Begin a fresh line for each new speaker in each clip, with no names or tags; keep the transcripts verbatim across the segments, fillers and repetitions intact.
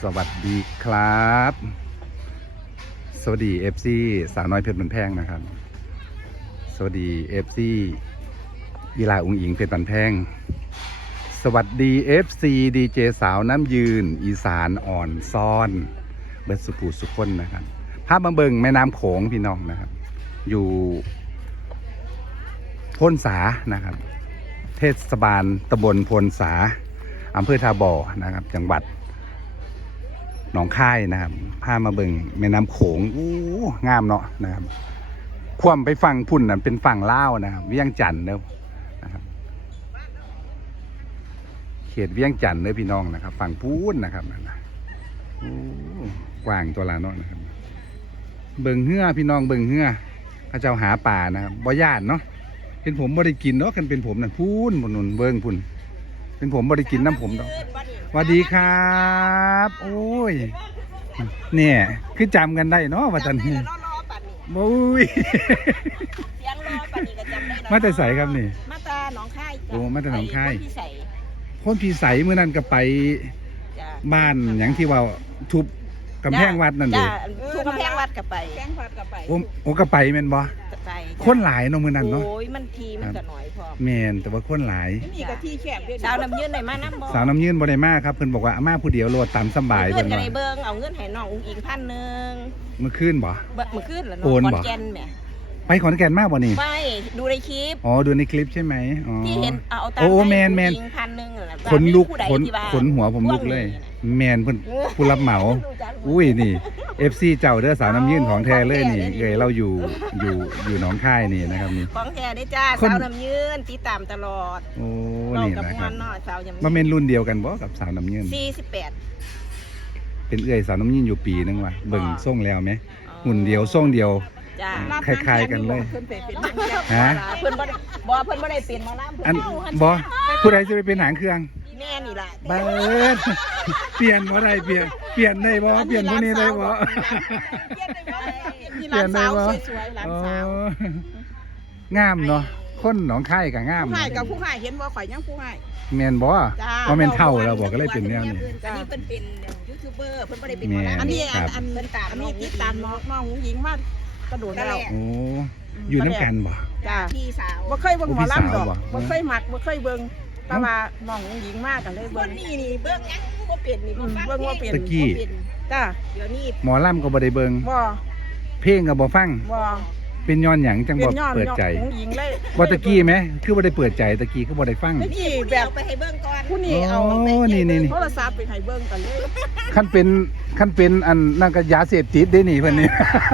สวัสดีครับสวัสดีเอฟซีสาวน้อยเพชรบันแพงนะครับสวัสดีเอฟซียีลาอุงอิงเพชรบันแพงสวัสดีเอฟซีดีเจสาวน้ำยืนอีสานอ่อนซ่อนเบิร์ดสุภูสุคนนะครับภาพมาเบิงแม่น้ำโขงพี่น้องนะครับอยู่พ้นสานะครับเทศบาลตำบลพลสาอำเภอทาบ่อนะครับจังหวัดหนองคายนะครับพามาเบิ่งแม่น้ำโขงอู้งามเนาะนะครับคว่ำไปฝั่งพุ่นนั่นเป็นฝั่งลาวนะครับเวียงจันทน์เด้อนะครับเขตเวียงจันทน์เด้อพี่น้องนะครับฝั่งพูนนะครับนั่นนะโอ้กว้างตัวละเนาะนะครับเบิ่งเหือพี่น้องเบิ่งเหือเขาเจ้าหาป่านะครับบ่ย่านเนาะเป็นผมบ่ได้กินเนาะกันเป็นผมนั่นพูนบนนุนเบิ่งพุ่นเป็นผมบ่ได้กินน้ำผมดอกสวัสดีครับโอ้ยเนี่ยคือจำกันได้เนาะว่าตอนนี้โอ้ย
เสียงรอปานนี้ก็จำได้
มาแต่ใสครับนี่
มาแต่หนองคาย
โอ้มาแต่หนองคาย
พี่ใส่
พ้นพี่ใสเมื่อนั้นก็ไปบ้านอย่างที่ว่าทุบกำแพงวัดนั่นดิ
ทุบกำแพงวัดกับไปแพงวัดกับไป
โอ้โอ้ก็ไปแม่นบ่คนหลายเนาะมื้อนั้นเนาะ
โอ้ยมันทีมันก็น้อยพอ
แม่นแต่ว่าคนหลาย
นี่ก็ที่แคบด้วยสาวน้ำยืนได้มานำบ่
สาวน้ำยืนบ่ได้มาครับเพิ่นบอกว่าอาม่าผู้เดียวโลดตามสบาย
เพิ่นก็
เพิ่นว่า
ได้เบิ่งเอาเงินให้น้องอุ้งอิงพันนึง
เมื่อคืนบ่
เมื่อคืนล่ะน้องขอนแก่นแหม
ไปขอนแก่นมาบ่นี่
ไปดูในคลิป
อ๋อดูในคลิปใช่ไหมอ๋อ
ที่เห็นเอาตาม
โอ้แมนแมน
พันนึงน่ะ
ขนลุกขนขนหัวผมลุกเลยแมนเพิ่นผู้รับเหมาอุ้ยนี่ เอฟ ซี เจ้าเด้อสาวน้ำยืนของแท้เลยนี่เอ้ยเราอยู่อยู่อยู่หนองคายนี่นะครับนี่
ของแท้ได้จ้าสาวน้ำยืนติดตามตลอด
โอ้นี่นะครับมาเมนรุ่นเดียวกันบ่กับสาวน้ำยืน
สี่สิบแปด
เป็นเอ้ยสาวน้ำยืนอยู่ปีนึงว่ะเบิ่งส่งแล้วไหมหุ่นเดียวส่งเดียวคล้ายๆกันเลย
ฮะเพิ่นบ่ได้บ่เพิ่นบ่ได้เป็นหมอลำ
อันบ่ผู้ใดจะไปเป็นหางเครื่อง
แม่นี่ล่ะ
เบิดเปลี่ยนบ่ได้เปลี่ยนเปลี่ยนได้บ่เปลี่ยนผู้นี้ได้บ่
เปลี่ยนได้บ่สวยๆหลานสาว
งามเนาะคนหนองคายก็งาม
ผู้ให้กับผู้ให้เห็นบ่ข่อยยังผู้ให้
แม่นบ่บ่แม่นเท่าแล้วบ่ก็เลยเป็นแนวนี้
อันนี้เพิ่นเป็นยูทูบเบอร์เพิ่นบ่ได้เป็นหมอลำอันนี้อันเพิ่นตามอันนี้ติดตามน้องน้องหญิงมากระโดดแล้ว
โอ้อยู่น้ำกันบ่
จ้าพี่สาวบ่เคยเบิ่งหมอลำดอกบ่เคยมักบ่เคยเบิ่งแต่ว่าน้องหญิงมากกันเลยเบิ่งนี่นี่เบิ่งยังบ่เป็นนี่เบิ่งบ่เป็น
ตะกี้
จ้าเดี๋ยวนี้
หมอลำก็บ่ได้เบิ่ง
บ่
เพลงก็บ่ฟัง
บ่
เป็นย้อนหยังจังบ่เปิดใจบ่ตะกี้ไหมคือบ่ได้เปิดใจตะกี้คือบ่ได้ฟัง
นี่แบบไปให้เบิ่งก่อนผู้นี้เอา
นี่ๆ
โทรศัพท์ไปให้เบิ่งกันเลย
คันเป็นคันเป็นอันนั่นก็ยาเสพติดได้นี่เพิ่นนี่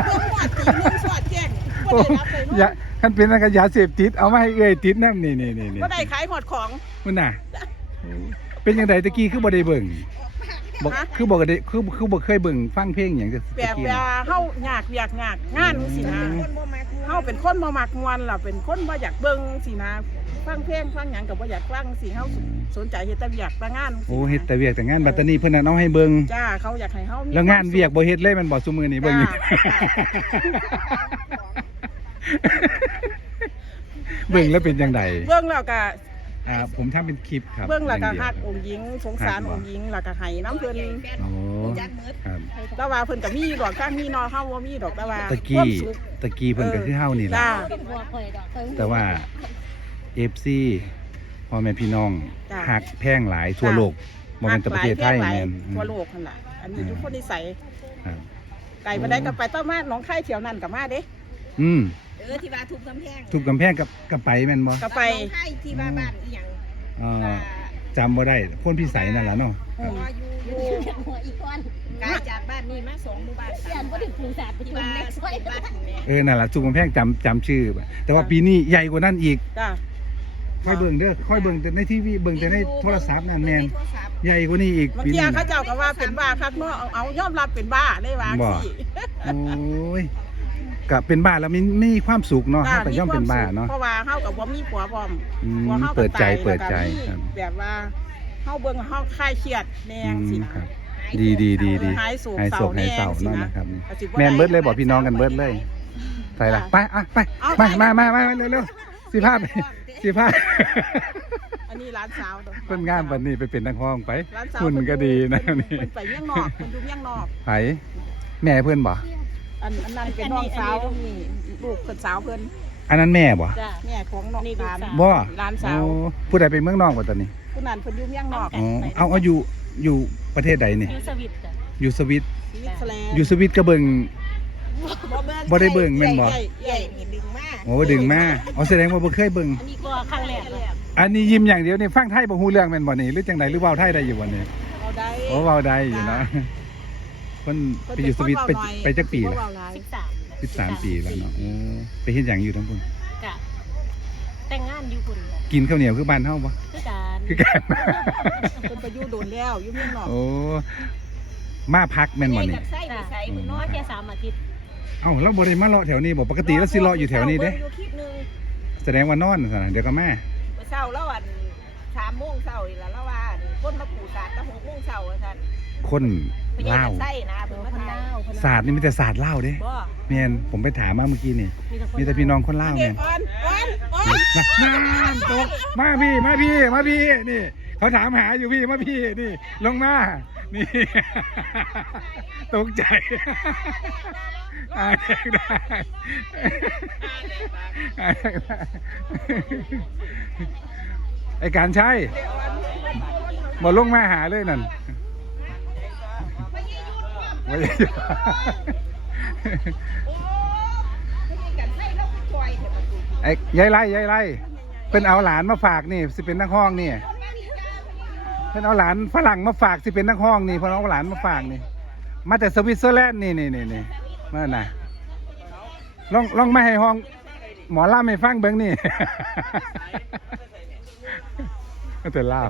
ยาคันเป็นนั่นก็ยาเสพติดเอามาให้เอ้ยติดนำนี่ๆๆ
บ่ได้ขายหอดของ
มันน่ะเป็นจังไดตะกี้คือบ่ได้เบิ่งบ่คือบ่ได้คือคือบ่เคยเบิ่งฟังเพลงหยังจังซี่
แบบว่าเฮายากอยากยากงานสินะเฮาเป็นคนบ่มักม่วนล่ะเป็นคนบ่อยากเบิ่งสินะฟังเพลงฟังหยังก็บ่อยากฟังสิเฮาสนใจเฮ็ดแต่อยากแต่งาน
โอ้เฮ็ดแต่เวียกแต่งานบัดตรนี้เพิ่นน่ะเอาให้เบิ่ง
จ้าเขาอยากให้เฮามี
แล้วงานเวียกบ่เฮ็ดเลยมันบ่ซุมื้อนี้เบิ่งนี่เบิ่งแล้วเป็นจังได๋
เบิ่งแล้วก็
อ่าผมทำเป็นคลิปครับ
เบิ่งแล้วก็ฮักองค์หญิงสงสารองค์หญิงแล้วก็ให้น้ำเพิ่น
โอ้ครับ
แต่ว่าเพิ่นก็มีดอกข้างมีนอเฮาบ่มีดอกแต่ว่า
ตะกี้ตะกี้เพิ่นก็คือเฮานี่แหละแต่ว่า เอฟ ซี พ่อแม่พี่น้องฮักแพงหลายทั่วโลกบ่แม่นแต่ประเทศไทยแม่น
ทั่วโลกนั่นล่ะอันนี้อยู่คนนิสัยครับไก่บ่ได้ก็ไปต้อมาหนองคายเที่ยวนั่นก็มาเด้
อืม
เออที่ว่าทุบกำแพง
ทุบกำแพงกับกับไปแม่นบ่
กับไปที่ว่าบ้านอีหยัง
อ๋อจำบ่ได้พ้นพิสัยนั่นล่ะเนาะ
อยู่อยู่หัวอีกคนกายจากบ้านนี้มาสองหมู่บ้านสามบ่ได้ปลูกสาดไปอยู่ในซอยบ้าน
เออนั่นล่ะทุบกำแพงจำจำชื่อแต่ว่าปีนี้ใหญ่กว่านั้นอีกจ้ะค่อยเบิ่งเด้อค่อยเบิ่งแต่ในทีวีเบิ่งแต่ในโทรศัพท์นั่นแม่นใหญ่กว่านี้อีก
ปีนี้เขาเจ้าก็ว่าเป็นบ้าคักเนาะเอายอมรับเป็นบ้าได้ว่าสิ
โอ้ยก็เป็นบ้าแล้วมีมีความสุขเนาะเฮาก็ย่อมเป็นบ้าเนาะ
เพราะว่าเฮาก็บ่มีผัวพร้อม
ผัวเฮาเปิดใจเปิดใจ
แบบว่าเฮาเบิ่งเฮาคลายเครียดแนงสินะ
ดีดีดีดี
หายโศกเศร้า
หายเศร้าเนาะนะครับแม่นเบิดเลยบอกพี่น้องกันเบิดเลยใส่ละไปอ่ะไปมามามามาเร็วๆสิพาไปสิพา
อันนี้ร้านสาวด้อ
เพิ่นงามบัดนี้ไปเป็นนักร้องไป
ร้านสาว
หุ่นก็ดีนะ
เพิ่
นี่
เพิ่นไปเมี่ยงนอกเพิ่นอยู่เมี่ยงนอก
ไผแม่เพิ่นบ่
อันอันนั้นเป็นน้องสาวนี่ลูกเพิ่นสาวเพิ่น
อันนั้นแม่บ่
จ้ะ
แม่ของน้องหลาน
บ่
หลานสาว
โอ้ผู้ใดไปเมืองนอกบ่ตอนนี้
ผู้นั้นเพิ่นอยู่เมี่ยงนอก
อ๋อเอาเอาอยู่อยู่ประเทศใดนี่
ยูสวิตจ้ะ
อยู่สวิต
สวิตเซอร์แลนด์
อยู่สวิตก็เบิ่ง บ่ได้เบิ่งแม่นบ่
ใหญ่ใหญ่ดึงมาก
โอ้ดึงมาอ๋อแสดงว่าบ่เคยเบิ่ง
อันนี้ก็ครั้งแรกเลย
อันนี้ยิ้มอย่างเดียวนี่ฟังไทยบ่ฮู้เรื่องแม่นบ่นี่หรือจังไดหรือเว้าไทยได้อยู่บ่นี่
เอาได้
โอ้เว้าได้อยู่นะเพิ่นไปอยู่สวิตไปไปจักปี
แล้
ละ
ว
สิบสาม
สิบสามปีแล้วเนาะโอ้ไปเฮ็ดหยังอยู่ทั้งพุ่น
กะแต่งงานอยู่คุณ
กินข้าวเหนียวคือบ้านเฮาบ่
คือการ
คือกัน
เพิ่นไปอยู่โดนแล้วอยู่เมี่ยงนอก
โอ้มาพักแม่นบ่นี่
จ้ะน้อยแค่สามอาทิตย์
เอ้าเราบ่ได้มาเลาะแถวนี้บ่ปกติเราสิเลาะอยู่แถวนี้เด้
อยู่คลิปหนึง
แสดงว่านอนซั่นน่ะเดี๋ยวก็มา
เมื่อเช้าแล้วอันสามโมงเช้าอีกแล้วแล้วว่าอันคนมาปลูกสาดตั้งหกโมงเช้าว่าซั่น
คน
ไปยัง
ลาว
ไส้นะ
เอ
เพิ่น
อ
มา
คน
ถ่าย
เล่าคน
ศาสตร์นี่มีแต่ศาสตร์ลาวเด้
บ่
แม่นผมไปถามมาเมื่อกี้นี่ มีแต่พี่น้องคนลาว
เด็
แม่
ก
น
อ่อนอ่อนอ่อน
นั่นตกมาพี่มาพี่มาพี่นี่เขาถามหาอยู่พี่มาพี่นี่ลงมานี่ ตกใจอ่านได้อ่านได้ไอการใช้บอลงมาหาเลยนั่นไม่ได้หยุด ไอ้ยายไล่ยายไล่เป็นเอาหลานมาฝากนี่สิเป็นนักห้องนี่เป็นเอาหลานฝรั่งมาฝากสิเป็นนักห้องนี่เพราะเอาหลานมาฝากนี่มาแต่สวิตเซอร์แลนด์นี่นี่นี่นี่มาน่ะลองลองมาให้ห้องหมอล่าไม่ฟังเบิ้งนี่ แต่เล่า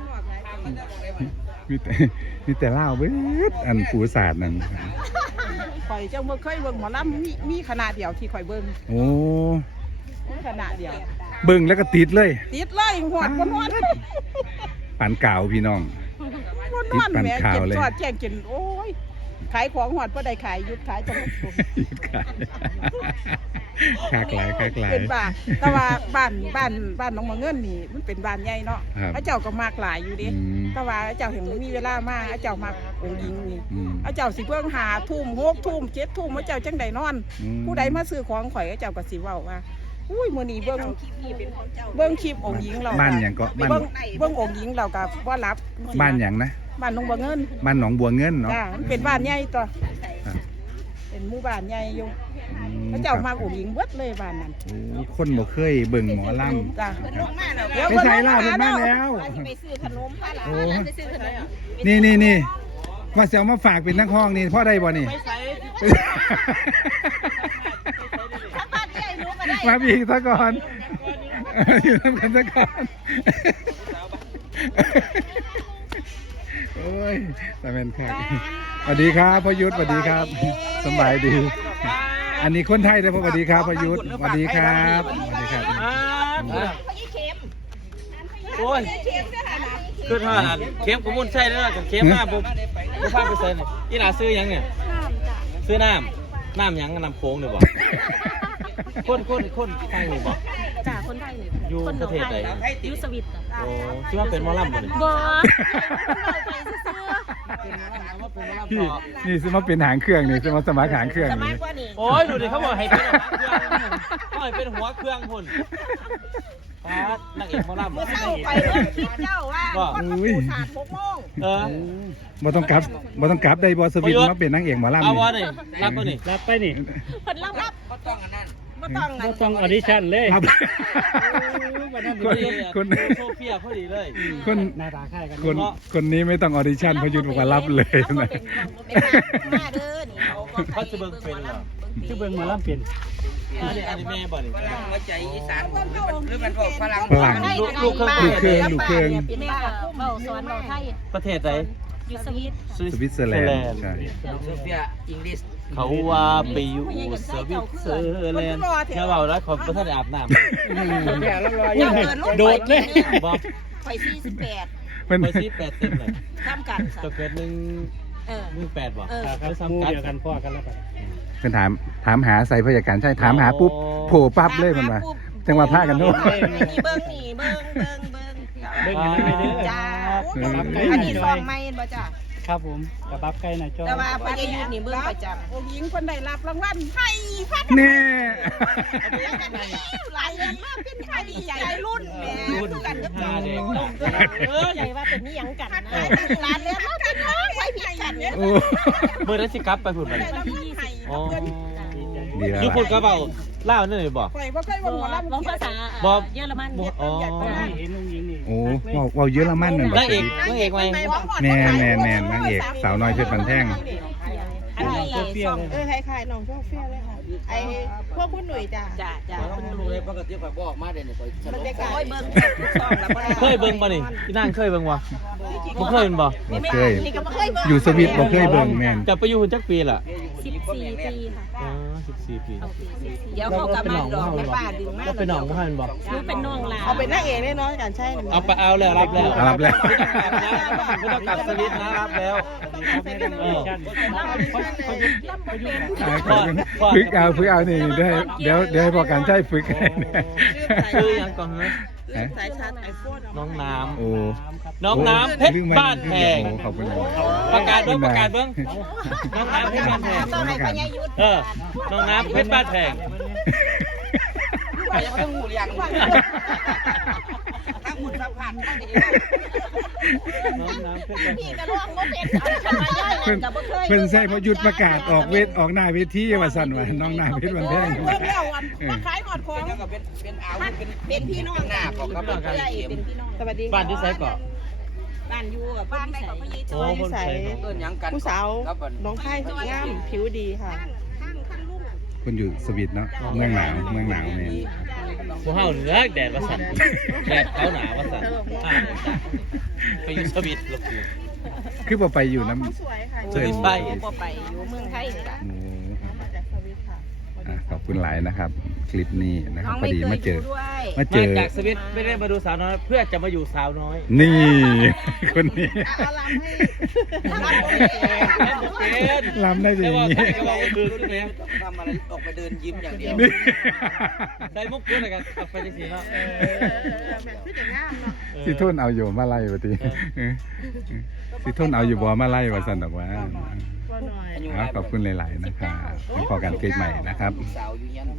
มีแต่มีแต่เล่าเบิ้อันปูศาสตร์นั่น
ข่อยเจ้าเมื่อเคยเบิ่งหมอลำมีมีขนาดเดียวที่ข่อยเบิ่ง
โอ้
มีขนาดเดียว
เบิ้งแล้วก็ติดเลย
ติดเลยหวดบ่นอน
ปานกาวพี่น้อง
บ่นอน
ติดปาน
แหม่
ขาว
กิน
เลย
ทอดแจ้งกินโอ้ยขายของหวดบ่ได้ขายหยุดขายจัง
หยุดขายคากหลายคากหลาย
เป็นบ้านแต่ว่าบ้านบ้านบ้านน้องมะเงินนี่มันเป็นบ้านใหญ่เนาะ
ครับ
พระเจ้าก็มากหลายอยู่ดิ
อืม
แต่ว่าพระเจ้าเห็นมีเวลามากพระเจ้ามากองค์หญิงนี่
อืม
พระเจ้าสิเบิ่งหาทุ่มหกทุ่มเจ็ดทุ่มพระเจ้าจังใดนอน
อืม
ผู้ใดมาซื้อของข่อยพระเจ้าก็สิเว้าว่าอุ้ยมื้อนี้เบิ่งเบิ่งคลิปองค์หญิงเรา
บ้านหยังก็บ้าน
เบิ่งเบิ่งองค์หญิงเราก็บ่รับ
บ้านหยังนะ
บ้านน้องบ่เงิน
บ้านหนองบัวเงินเนาะ
จ้ามันเป็นบ้านใหญ่ตัว
ครับ
เป็นหมู่บ้านใหญ่อยู่
อื
พระเจ้ามากองค์หญิงเบิดเลยบ้านนั้น
โอ้คนบ่เคยเบิ่งหมอล
จ้า
ำไม่ใช่ล่าเพิ่นมาแล้ว
ไปซื้อขนมพาหลาน
โอ้
ไปซื้อขนม
นี่นี่นี่ว่าจะเอามาฝากเป็นนักห้องนี่พ่อได้บ่นี่
ไปใส่
มาบีกซะก่อนอยู่น้ำกันซะก่อน โอ้ยแต่เป็นครับสวัสดีครับพ่อยุทธสวัสดีครับสบายดี อันนี้คนไทยนะพ่อสวัสดีครับพ่อยุทธสวัสดีครับสวัสดีครับ
โอ้ยคือถ้าอันเข็มกูมุ่นใช่แล้วกับเข็มหน้าผมกูพาไปเซ็นเนี่ยอีหน่าซื้อหยังเนี่ยซื้อน้ำน้ำหยังน้ำโค้งเนี่ยบ่คนคนคนไทยนี่บ่
จ้ะคนไทยเนี่ย
อยู่
คนหน
ป
อง
ระเทศ
ไท
ใด
ยยูสวิตจ้ะ
โอ้คิดว่าเป็นหมอลำบ่เนี่ย
บ่
พี่นี่ซื้อมาเป็นหางเครื่องนี่ซื้อมาสมัครหางเครื่องนี่
โอ้ยดูดิเขาบอกให้เป็นหัวเครื่องเขาให้เป็นหัวเครื่องพุ่นปาดนักเอกหมอลำ
เมื่อเช้าไปเรื่องคลิปเจ้าว่าคนมาปูสาดหกโมง
เออ
บ่ต้องกลับบ่ต้องกลับได้บ่สวิตมาเป็นนางเอกหมอลำ
เอา
นี่
วะนี่รับป่ะนี่
รับไปนี่
เพิ่นรับรับ
บ่ต้อง
ก็ต้องออดิชั่นเลย
ครับ
วันนั้น
คนคน
โซเฟียพอดีเลย
คน
หน้าตาคล้ายกัน
คนคนนี้ไม่ต้องออดิชั่นเพราะยุทธบอกว่ารับเลยนะ
มาเด้อนี่
เขาจะเบิ่งเป็นเหรอ
ชื่อเบิ่งหมาล่ำเป็น
อันนี้อันนี้แม่บ่นี่
หัวใจอีสานหรือมันบอกฝรั่ง
ฝรั่ง
ลูกลูกเครื่อง
ลูกเครื่องลูกเครื่อง
แม่ก็เว้าสอนเว้าไทย
ประเทศไหน
ยูสวิต
สวิตเซอร์แลนด์ใช่
โซเฟียอังกฤษ
เขาว่าไปอยู่สวิตเซอร์แลนด์แค่เบาแล้วเขาประทานอาบน้ำ
เฟียแล้วรอ
เจ้าเกิดลูก
โดดเลย
บอก
ไปสี่สิบแปด
มัน
ไปซีแปดเต็มเลย
ทำกัน
จะเกิดหนึ่ง
เออ
หนึ่งแปดบ่
เออ
ครับหมู่เดียวกันพ่อกันแล้วกัน
เป็นถามถามหาใส่พยาการใช่ถามหาปุ๊บโผล่ปั๊บเลยมันว่าจังหวะพากันโน้
นี่เบิ้งนี่เบิ้งเบิ้งเบิ้ง
เบิ่งกันไปเด้อ
จ้า
ครับใกล้
อัน
หน่อย
นี้
จ
ซ้
อ
อย มไม่บ่จ้า
ครับผมกระบับใกล้หน่อยจอย
แต่ว่าพยายุทธนี่เบิ้งประจำ
องค์หญิงคนได้รับรางวัลให้พัด
แน่
หลายเดือนมากเป็นใครดีใจรุ่นแม่
รุ่น
กันกับ
หน้าแดง
เออใหญ่ว่าเป็นนี่ยังกันนะหลานเลี้ยงมาเป็นน้องไว้ผิดกันเนี่ย
โอ้
เมื่อนั้นสิกลับไปพุ่นบัด
ได้
นี้
รางวัลให้
อ๋อ
เงิน
ดีแล้ว
อยู่พุ่นกระ
ล่ะ
เป๋าเล่าวนั่นเลยบ่
ข่อยบ่เคยเบิ่งหมอลำ
ร้องภาษา
บอก
เยอรมัน
บ่อ๋อ
เห็นลุงยิงนี่
โอ้เว้าเว้าเยอะละมั่นนั่นบ่
นางเอกนางเอกไหม
แม่นแม่นแม่นนางเอกสาวน้อยเพชรบันแท่ง
อันนี้
เปรี้ยวเลย
เออคล้ายๆน้องโชคเฟียเลยค่ะ ไอ้พวกคุณหนุ่ยจ้ะ
จ้าจ้า
เลยปกติข่อยบ่ออกมาเด้นี่ข่อยส
บร
นุก
รยากาศ
โอ้ยเบิ้งทุกซองแล้วบ่ได้
เคยเบิ่งบ่นี่พี่นางเคยเบิ่งบ่บ่เคยเห็นบ่
บ่เคย
นี่ก็บ่เคยเบิ้ง
อยู่สวิตบ่เคยเบิ่งแม่น
จะไปอยู่หุ่นจักปีล่ะ
สิบสี่ปีค่ะ
อ๋อสิบสี่ปี
เดี๋ยวเขากลับมาดอกแม่ป้าดึงมา
ก็เป็นน้องบ่ให้มันบ่
หนูเป็นน้องหลาน
เอาเป็นนางเอกแน่นอนกันใช่ไหม
เอาไปเอาแล้วรับแล้ว
เอารับแล้ว
ไม่ต้องกลับนะไม่ต้องกลับสวิตนะรับแล้วเออ
ฝึกเอาฝึกเอานี่เดี๋ยวให้เดี๋ยวเดี๋ยวให้พอการใช้ฝึกให้นะ
ชื่อยังก่อนนะ
ฮะ
สายชาร์จไอโฟน
น้องน้
โอ้
ำน้องน้ำเพชรบ้านแพง
โอ้ขอบคุณเลย
ประกาศเบิ้งประกาศเบิ้งน้องน้ำเพชรบ้านแพง
ต้องให้พญายุทธ
เออน้องน้ำเพชรบ้านแพง
ข่อยยังบ่ต้องหูเรียงทั้งหมุนสัมผัสทั้งนี้
น้องน้ำเพชรบ้านแพ
พี่
ง
ก็ร้องบ่เป็นทำไมย่อย
เพิ่
นั่
น
นก็บ่เคย
เพิ่นใส่พอหยุดประกาศออกเวทออกหน้าเวทีว่าสั่นว่าน้องหน้าเพชรบันแท่ง
เบิ่งแล้วอันมาขายหอดของ
แล้วก็เป็นเป็นอาวเป็น
เป็นพี่น้อง
หน้าของกับเป็น
เพื่อนเป็นพี่น้อง
สวัสดี
บ้านที่ไสเกาะ
บ้านอยู่กับบ้านไปกับพญา
โอ้
ยุทธ
คนใส่
เอิ้นหยังกัน
ผู้สาว
ครับบัด
น้องไข่งามผิวดีค่ะ
ข้างข้างลุง
คนอยู่สวิตเนาะเมืองหนาวเมืองหนาวแม่น
ผู้เฮาเหนือแดดว่าสั่นแดดเขาหนาว่าสั่นอ่าไปอยู่สวิตลูกอยู่
คือบ่ไปอยู่น้ำ
เขาสวยค่ะ
สวยไป
บ่ไปอยู่เมืองไทยนี่ล่ะ
โอ้
มาจากสวิตค่ะ
อ่ะขอบคุณหลายนะครับ คลิปนี้นะครับ
น้อง
พอ
ไม่
ดี
เคย
มาเจอ
ดูด้วย
มาเจ
มา
อ
จากสวิตไม่ได้มาดูสาวน้อยเพื่อจะมาอยู่สาวน้อย
นี่ คนนี้
เอาลำให้
ลำได้ดีอย่างนี้
นี้ก็บอกว่าคือขึ้นแล้ว
ทำอะไรออกไปเดินยิ้มอย่างเดียว
นี่
ใส่มุกขึ้นอะไรกันเอาไปจังซี่เนาะ
แบบพี่แต่งงามเนาะ
สิทุนเอาอยู่มาไล่ปฏิสิทุนเอาอยู่บ่มาไล่ว่าสันดอกว่า
ก็หน่อย
อ่ะขอบคุณหลาย ๆ นะครับพอกันคลิปใหม่นะครับ
สาวอยู่เฮียน